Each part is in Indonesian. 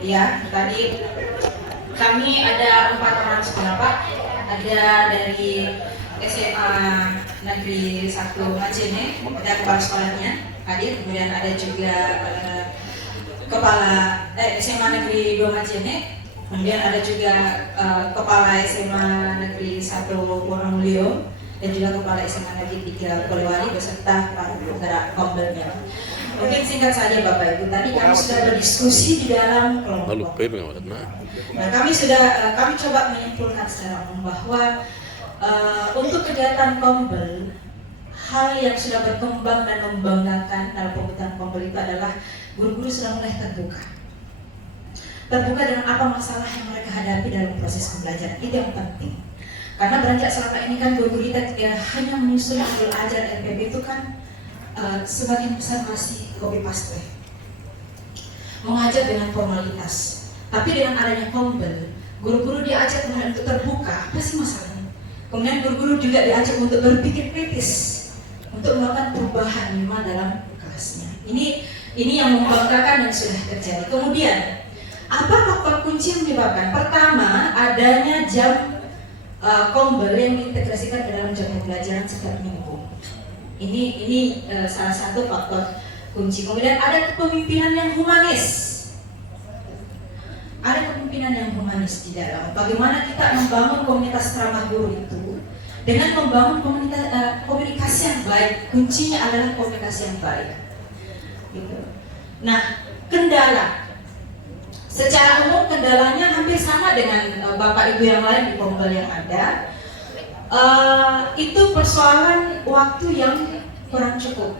Ya, tadi kami ada 4 orang sekolah Pak. Ada dari SMA Negeri 1 Majene, ada kepala sekolahnya hadir. Kemudian ada juga kepala SMA Negeri 2 Majene. Kemudian ada juga kepala SMA Negeri 1 Wonomulyo dan juga kepala SMA Negeri 3 Polewali beserta para penggerak kombelnya. Mungkin singkat saja Bapak Ibu, tadi kami sudah berdiskusi di dalam kelompok. Nah, kami coba menyimpulkan secara umum bahwa untuk kegiatan kombel, hal yang sudah berkembang dan membanggakan dalam pembuatan kombel itu adalah guru-guru sudah mulai terbuka dengan apa masalah yang mereka hadapi dalam proses pembelajaran. Itu yang penting. Karena beranjak selama ini kan guru-guru kita hanya menyusun modul ajar RPB itu kan sebagian besar masih copy paste, mengajar dengan formalitas. Tapi dengan adanya kombel, guru-guru diajak untuk terbuka, apa sih masalahnya? Kemudian guru-guru juga diajak untuk berpikir kritis, untuk melakukan perubahan minimal dalam kelasnya. Ini yang membanggakan yang sudah terjadi. Kemudian, apa faktor kunci yang menyebabkan? Pertama, adanya jam kombel yang diintegrasikan ke dalam jam pembelajaran setiap minggu. Ini salah satu faktor kunci. Kemudian ada kepemimpinan yang humanis. Ada kepemimpinan yang humanis di dalam. Bagaimana kita membangun komunitas ramah guru itu dengan membangun komunikasi yang baik. Kuncinya adalah komunikasi yang baik. Gitu. Nah, kendala. Secara umum kendalanya hampir sama dengan Bapak Ibu yang lain di kombel yang ada. Itu persoalan waktu yang kurang cukup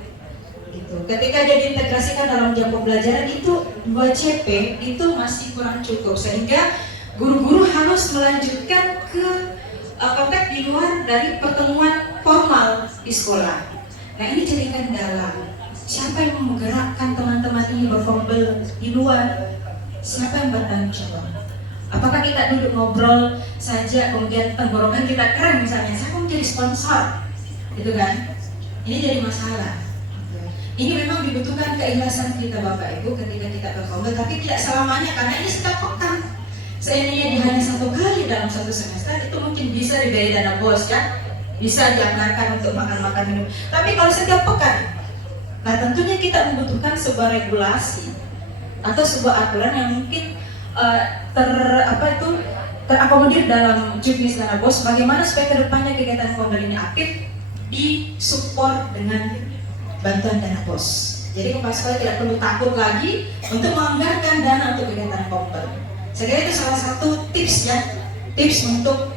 gitu. Ketika dia diintegrasikan dalam jam pembelajaran itu 2 CP itu masih kurang cukup, sehingga guru-guru harus melanjutkan ke kontak di luar dari pertemuan formal di sekolah. Nah, ini jadi kendala. Siapa yang menggerakkan teman-teman ini berkombel di luar? Siapa yang bertanggung jawab? Apakah kita duduk ngobrol saja kemudian tenggorokan kita keren misalnya, saya mau jadi sponsor, gitu kan? Ini jadi masalah. Ini memang dibutuhkan keikhlasan kita Bapak Ibu ketika kita berkombel, tapi tidak selamanya karena ini setiap pekan. Seandainya hanya 1 kali dalam 1 semester itu mungkin bisa dibayar dana bos ya, bisa dianggarkan untuk makan-makan minum. Tapi kalau setiap pekan, nah tentunya kita membutuhkan sebuah regulasi atau sebuah aturan yang mungkin terakomodir dalam juknis dana bos. Bagaimana supaya kedepannya kegiatan kombel ini aktif disupport dengan bantuan dana bos. Jadi kepala sekolah tidak perlu takut lagi untuk menganggarkan dana untuk kegiatan kombel. Saya kira itu salah satu tips ya, tips untuk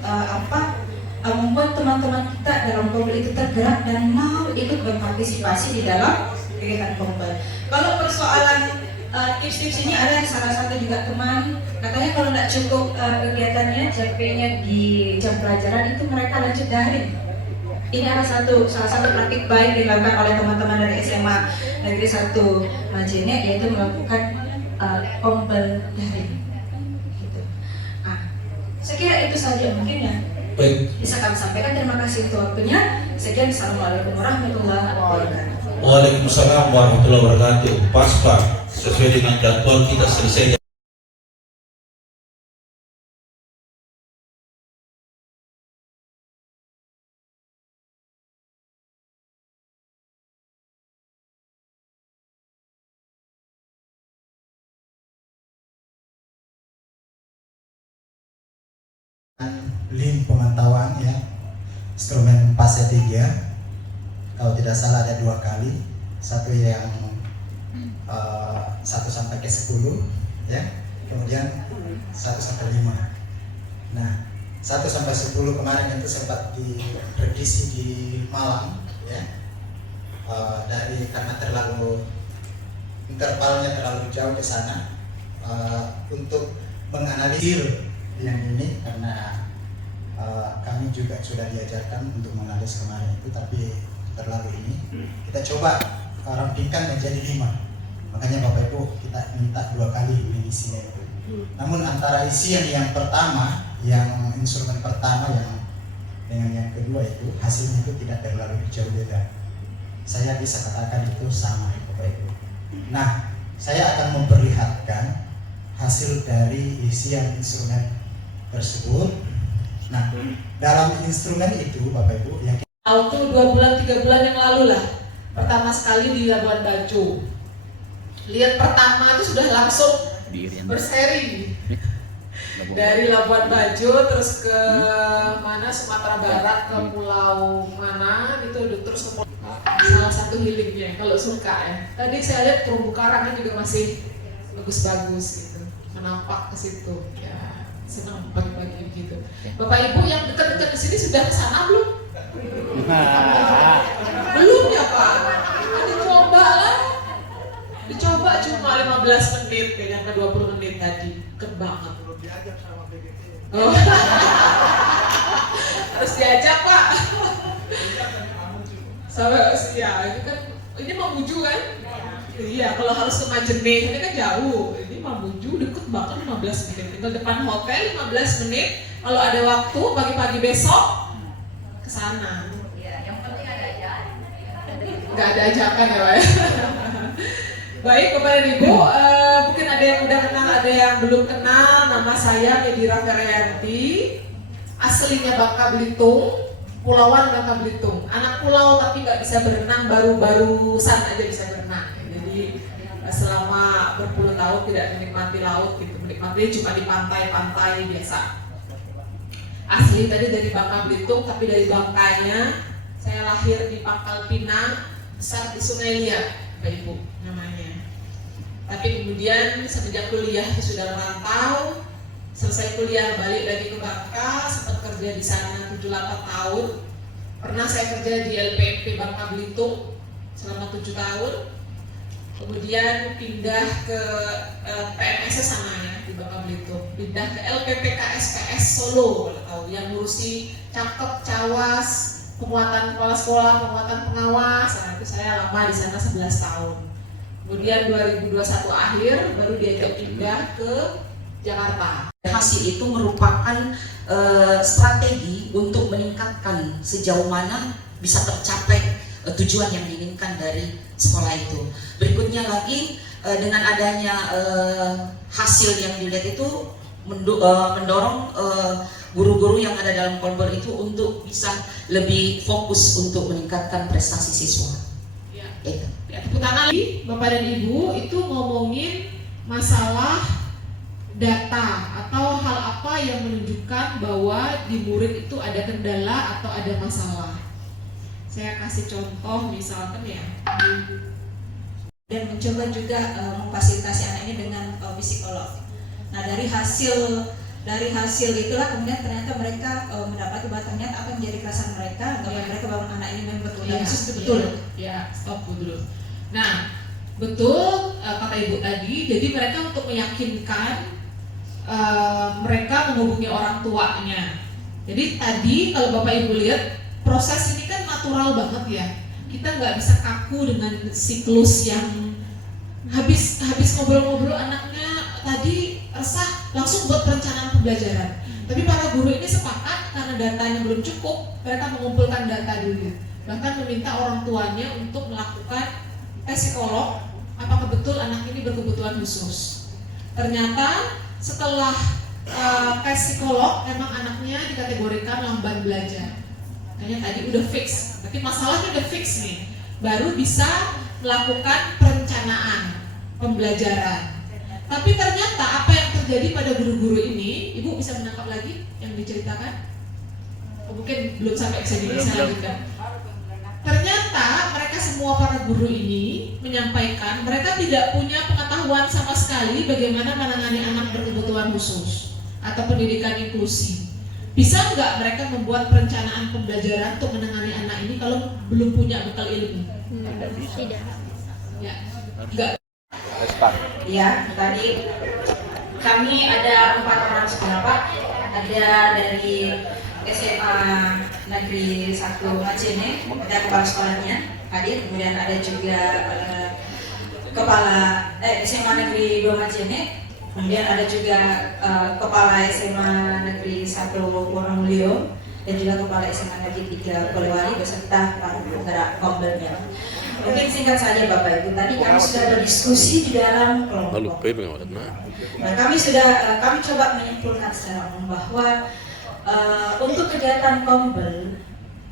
membuat teman-teman kita dalam kombel itu tergerak dan mau ikut berpartisipasi di dalam kegiatan kombel. Kalau persoalan tips-tips ini ada salah satu juga teman katanya kalau tidak cukup kegiatannya JP-nya di jam pelajaran itu mereka lanjut daring. Ini adalah salah satu praktik baik dilakukan oleh teman-teman dari SMA Negeri 1 Majene, yaitu melakukan kombel daring. Gitu. Saya kira itu saja mungkin yang bisa kami sampaikan. Terima kasih untuk waktunya. Sekian, Assalamualaikum warahmatullahi wabarakatuh. Waalaikumsalam warahmatullahi wabarakatuh. Pas Pak, sesuai dengan jadwal kita selesai. Link pemantauan ya, instrumen fase 3 kalau tidak salah ada 2 kali, satu yang 1 sampai ke 10 ya, kemudian 1 sampai 5. Nah, 1 sampai 10 kemarin itu sempat direvisi di Malang ya, karena terlalu intervalnya terlalu jauh ke sana untuk menganalisis yang ini, karena kami juga sudah diajarkan untuk menganalisis kemarin itu, tapi terlalu ini kita coba rampingkan menjadi 5. Makanya Bapak Ibu kita minta 2 kali mengisinya itu. Namun antara isian yang pertama, yang instrumen pertama yang dengan yang kedua itu hasilnya itu tidak terlalu jauh beda. Saya bisa katakan itu sama Bapak Ibu. Nah, saya akan memperlihatkan hasil dari isian instrumen tersebut. Nah, dalam instrumen itu Bapak Ibu yang Auto 2 bulan 3 bulan yang lalu lah, pertama sekali di Labuan Bajo. Lihat pertama itu sudah langsung berseri dari Labuan Bajo terus ke mana, Sumatera Barat, ke pulau mana gitu, terus ke salah satu healingnya kalau suka ya. Tadi saya lihat terumbu karangnya juga masih bagus-bagus gitu, menampak ke situ ya, senang pagi-pagi gitu. Bapak Ibu yang dekat-dekat di sini sudah kesana belum? Belum ya Pak? Dicoba lah, dicoba cuma 15 menit kayaknya, ke 20 menit tadi, deket banget. Oh. Harus diajak Pak. Sampai ya ini kan, ini Mamuju kan? Iya, kalau harus ke Majene ini kan jauh. Ini Mamuju deket banget, 15 menit. Tinggal depan hotel 15 menit. Kalau ada waktu pagi-pagi besok ke sana. Iya, yang penting ada ajakan. Nggak ada ajakan ya Pak. Baik Bapak dan Ibu, mungkin ada yang udah kenal, ada yang belum kenal. Nama saya Medira Ferianti, aslinya Bangka Belitung, Pulauan Bangka Belitung. Anak pulau tapi nggak bisa berenang, baru-barusan aja bisa berenang. Jadi selama berpuluh tahun tidak menikmati laut gitu, menikmati cuma di pantai-pantai biasa. Asli tadi dari Bangka Belitung, tapi dari Bangkanya saya lahir di Pangkal Pinang, besar di Sungai Liat, Bapak Ibu namanya. Tapi kemudian semenjak kuliah sudah merantau, selesai kuliah balik lagi ke Bangka, sempat kerja di sana 7-8 tahun. Pernah saya kerja di LPMP Bangka Belitung selama 7 tahun. Kemudian pindah ke PMS sana ya di Bangka Belitung. Pindah ke LPPKSPS Solo, kalau tahu, yang ngurusi caket, cawas, penguatan kepala sekolah, penguatan pengawas. Nah, itu saya lama di sana 11 tahun. Kemudian 2021 akhir baru diajak pindah ke Jakarta. Hasil itu merupakan strategi untuk meningkatkan sejauh mana bisa tercapai tujuan yang diinginkan dari sekolah itu. Berikutnya lagi, dengan adanya hasil yang dilihat itu mendorong guru-guru yang ada dalam kolber itu untuk bisa lebih fokus untuk meningkatkan prestasi siswa. Ya. Itu. Ya, tepuk tangan lagi Bapak dan Ibu, itu ngomongin masalah data atau hal apa yang menunjukkan bahwa di murid itu ada kendala atau ada masalah. Saya kasih contoh misalkan ya, dan mencoba juga memfasilitasi anak ini dengan psikolog. Nah dari hasil itulah kemudian ternyata mereka mendapati bahwa ternyata apa yang menjadi kerasan mereka, bahwa mereka bahwa anak ini memang berkebutuhan khusus itu betul. Ya, stop dulu. Nah, betul kata Ibu tadi. Jadi mereka untuk meyakinkan mereka menghubungi orang tuanya. Jadi tadi kalau Bapak Ibu lihat proses ini kan natural banget ya. Kita nggak bisa kaku dengan siklus yang habis ngobrol-ngobrol anaknya tadi resah langsung buat perencanaan pembelajaran. Tapi para guru ini sepakat karena datanya belum cukup, mereka mengumpulkan data dulu. Bahkan meminta orang tuanya untuk melakukan tes psikolog, apakah betul anak ini berkebutuhan khusus. Ternyata setelah tes psikolog, memang anaknya dikategorikan lamban belajar. Kayaknya tadi udah fix, tapi masalahnya udah fix nih. Baru bisa melakukan perencanaan pembelajaran. Tapi ternyata apa yang terjadi pada guru-guru ini, Ibu bisa menangkap lagi yang diceritakan? Oh, mungkin belum sampai ke sini, saya lanjutkan. Ternyata mereka semua para guru ini menyampaikan mereka tidak punya pengetahuan sama sekali bagaimana menangani anak berkebutuhan khusus atau pendidikan inklusi. Bisa nggak mereka membuat perencanaan pembelajaran untuk menangani anak ini kalau belum punya bekal ilmu? Tidak. Ya, nggak. Ya, tadi kami ada 4 orang sekolah Pak. Ada dari SMA Negeri 1 Majene, ada kepala sekolahnya hadir, kemudian ada juga kepala SMA Negeri 2 Majene, kemudian ada juga kepala SMA Negeri 1 Wonomulyo dan juga kepala SMA Negeri 3 Polewali beserta para penggerak kombelnya. Mungkin singkat saja Bapak Ibu, tadi kami sudah berdiskusi di dalam kelompok. Nah, kami coba menyimpulkan secara umum bahwa untuk kegiatan Kombel,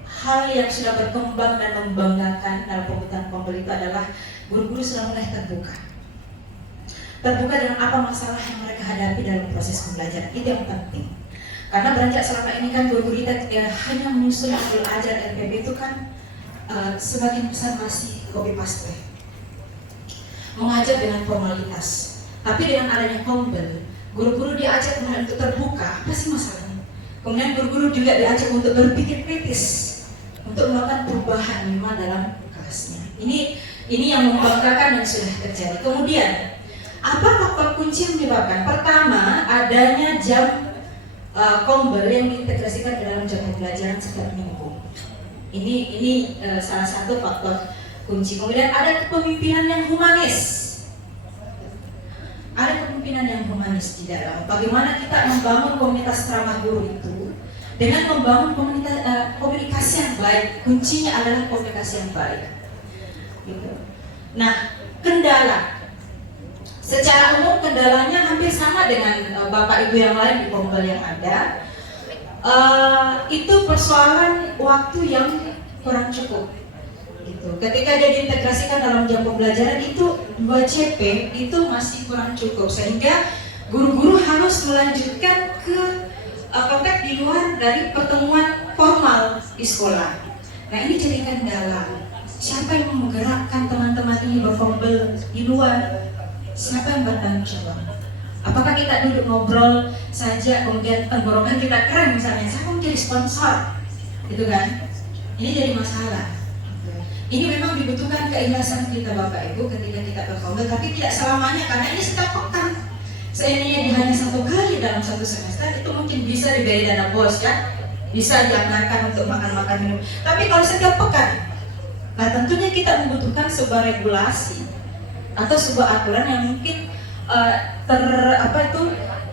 hal yang sudah berkembang dan membanggakan dalam pembuatan Kombel itu adalah guru-guru sudah mulai terbuka dengan apa masalah yang mereka hadapi dalam proses pembelajaran. Itu yang penting, karena beranjak selama ini kan guru-guru kita hanya menyusun hasil ajar NPB itu kan sebagian besar masih copy paste, mengajar dengan formalitas. Tapi dengan adanya Kombel, guru-guru diajak untuk terbuka, apa sih masalahnya? Kemudian guru-guru juga diajak untuk berpikir kritis, untuk melakukan perubahan minimal dalam kelasnya. Ini yang membanggakan yang sudah terjadi. Kemudian, apa faktor kunci yang menyebabkan? Pertama, adanya jam Kombel yang diintegrasikan ke dalam jam pembelajaran setiap minggu. Ini salah satu faktor kunci. Kemudian ada kepemimpinan yang humanis. Ada kepemimpinan yang humanis di dalam. Bagaimana kita membangun komunitas ramah guru itu dengan membangun komunikasi yang baik. Kuncinya adalah komunikasi yang baik. Gitu. Nah, kendala. Secara umum kendalanya hampir sama dengan Bapak Ibu yang lain di Kombel yang ada. Itu persoalan waktu yang kurang cukup. Gitu. Ketika dia diintegrasikan dalam jam pembelajaran itu 2 CP itu masih kurang cukup, sehingga guru-guru harus melanjutkan ke konteks di luar dari pertemuan formal di sekolah. Nah, ini jadi kendala. Siapa yang menggerakkan teman-teman ini berkombel di luar? Siapa yang bertanggung jawab? Apakah kita duduk ngobrol saja kemudian tenggorokan kita keren misalnya, siapa menjadi sponsor? Gitu kan? Ini jadi masalah. Ini memang dibutuhkan keikhlasan kita Bapak Ibu ketika kita berkombel, tapi tidak selamanya, karena ini setiap pekan. Seandainya hanya 1 kali dalam 1 semester, itu mungkin bisa diberi dana bos ya, bisa dianggarkan untuk makan-makan minum. Tapi kalau setiap pekan, nah tentunya kita membutuhkan sebuah regulasi atau sebuah aturan yang mungkin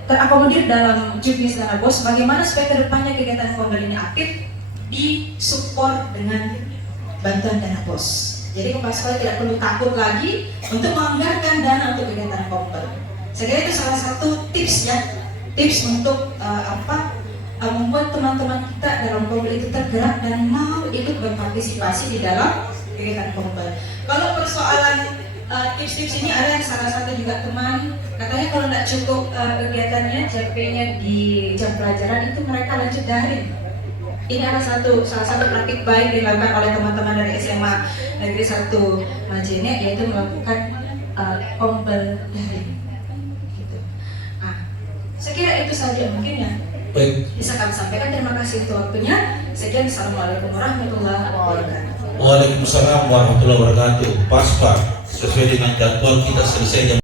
terakomodir dalam juknis dana bos. Bagaimana supaya kedepannya kegiatan kombel ini aktif disupport dengan bantuan dana bos. Jadi kepala sekolah tidak perlu takut lagi untuk menganggarkan dana untuk kegiatan Kombel. Saya kira itu salah satu tips ya, tips untuk membuat teman-teman kita dalam Kombel itu tergerak dan mau ikut berpartisipasi di dalam kegiatan Kombel. Kalau persoalan tips-tips ini ada yang salah satu juga teman katanya kalau tidak cukup kegiatannya JP-nya di jam pelajaran itu mereka lanjut daring. Ini adalah salah satu praktik baik dilakukan oleh teman-teman dari SMA Negeri 1 Majene, yaitu melakukan Kombel daring. Gitu. Saya kira itu saja mungkin ya bisa kami sampaikan. Terima kasih untuk waktunya. Sekian, Assalamualaikum warahmatullahi wabarakatuh. Waalaikumsalam warahmatullahi wabarakatuh. Pas Pak, sesuai dengan jadwal kita selesai jam